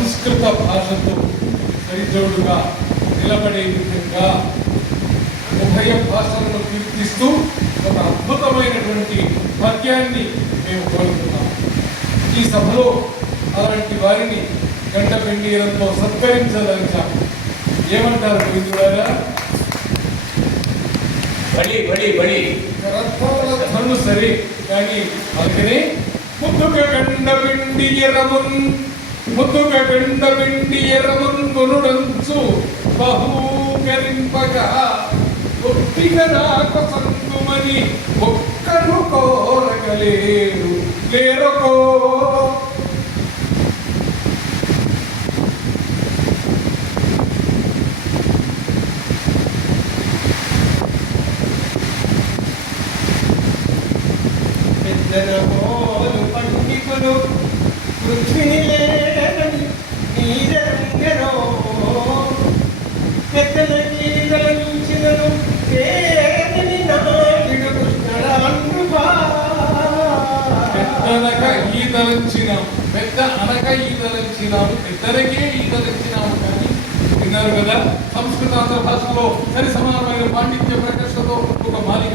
సంస్కృత భాషతో సరిజోడుగా నిలబడే విధంగా ఉభయ భాషలను కీర్తిస్తూ ఒక అద్భుతమైనటువంటి పద్యాన్ని మేము కోరుతున్నాం. ఈ సభలో అలాంటి వారిని గంట పెండీరంతో సత్కరించదలిచాము ఏమంటారు మిత్రులారా బడి బడి బడి రథాలు సరే కానీ అందుకనే ముద్దుగా గండ పిండి ఎరమున్ ముద్దుగా పెండ పిండి ఎరమున్ కొనుడంచు బహూకరింపగా ఒప్పిగా రాక సంతుమని ఒక్కడు కోరగలేరు లేరకో? పెద్దన పోలు పండితులు పెద్దనక ఈదలంచినాం పెద్ద అనక ఈదలంచినాము ఇద్దరికే ఈదలంచినాము కానీ విన్నారు కదా? సంస్కృత ఆంధ్ర భాషలో సరి సమానమైన పాండిత్య ప్రకర్షతో ఒక మాలిక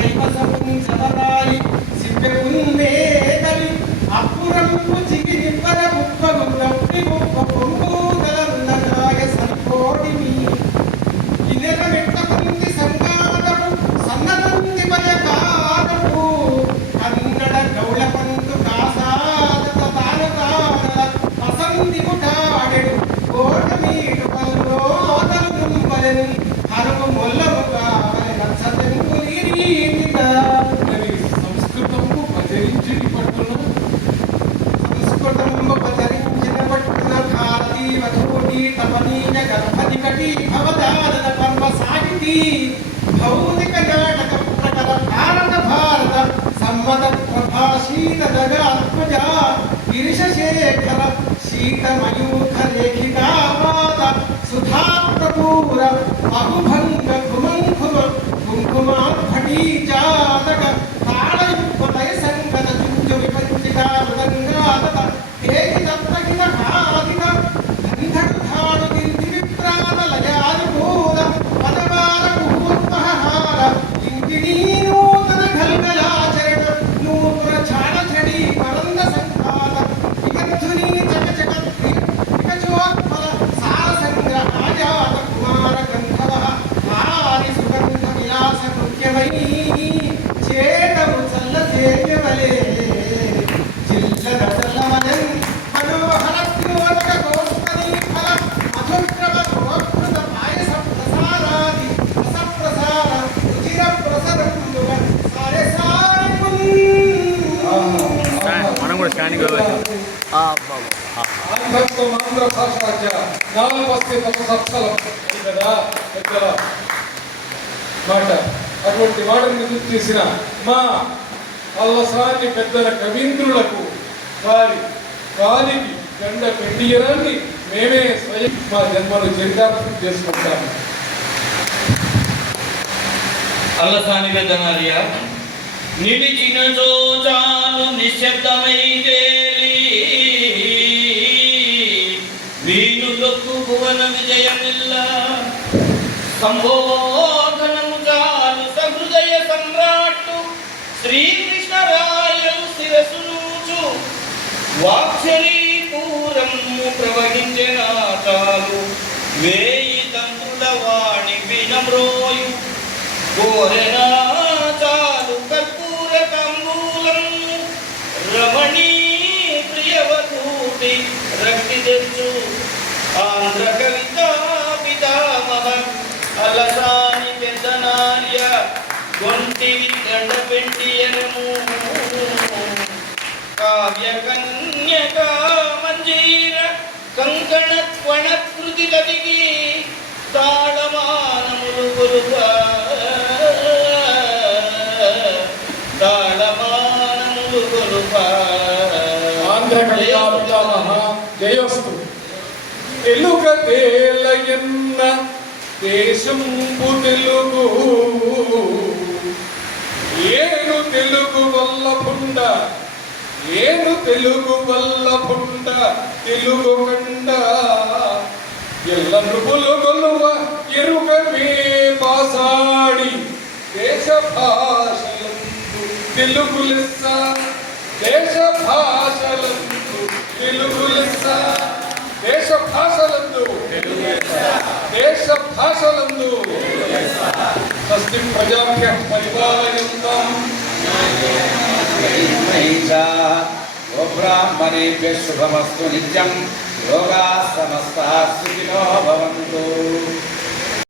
దొర కైవసమున్ సవరాలి కలి అప్పురంపు చిగి నిబ్బర ముప్పగు రప్పి పొంగు దలన్నగాయ సరిపోడిమి ఇనెర తపనీయ గర్భని కటి భవదానన పర్వ సాగితి భౌతిక నాటక ప్రకట భారత భారత సమ్మత ప్రభాషీత జగాత్మజ గిరిశ శేఖర శీత మయూఖ లేఖికా మాత సుధా ప్రపూర బహుభంగ కుమంకుమ కుంకుమార్భటీ జాతక తాళయుక్తయ సంగత చుంచు విపంచికా మృదంగాతక ఆంధ్రత్వం ఆంధ్ర భాషాచ నాలుగొస్తే తమ సత్సలం కదా పెద్దల మాట అటువంటి వాడిని నిధులు చేసిన మా అల్లసాని పెద్దల కవీంద్రులకు వారి కాలికి గండ పెండియరాన్ని మేమే స్వయం మా జన్మను చరితార్థం చేసుకుంటాము అల్లసాని పెద్దనార్య నిలిచిన చాలు నిశ్శబ్దమై వీణులకు భువన విజయమిల్ల సంబోధనము చాలు సహృదయ సమ్రాట్టు. శ్రీకృష్ణరాయలు శిరసునూచు వాక్సరీ ప్రవహించిన చాలు. వేయి తంత్రుల వాణి వినమ్రోయు. కోరెనా రక్తి తెచ్చు. ఆంధ్ర కవిత పితామహ అలసాని పెద్దనార్య గొంటి దండ పెండియనము కావ్య కన్యక మంజీర కంకణ క్వణ కృతి గతికి తాళమానములు కొలుప. తాళమానములు కొలుప. ఆంధ్ర కవితా పితామహ జయోస్తు. తెలుగ తేలయన్న దేశంబు తెలుగు ఏను తెలుగు వల్ల పుండ ఏను తెలుగు వల్ల పుండ తెలుగు కండ. ఎల్ల నృపులు కొలువ ఎరుగవే పాసాడి దేశ భాషలందు తెలుగు లెస్స. దేశ భాషలందు తెలుగు లెస్స దేశ భాషలందు దేశ భాషలందు స్వస్తి ప్రజాభ్య పరిపాలయంతాం. మహిషా శుభమస్తు నిత్యం. యోగా సమస్త సుఖినో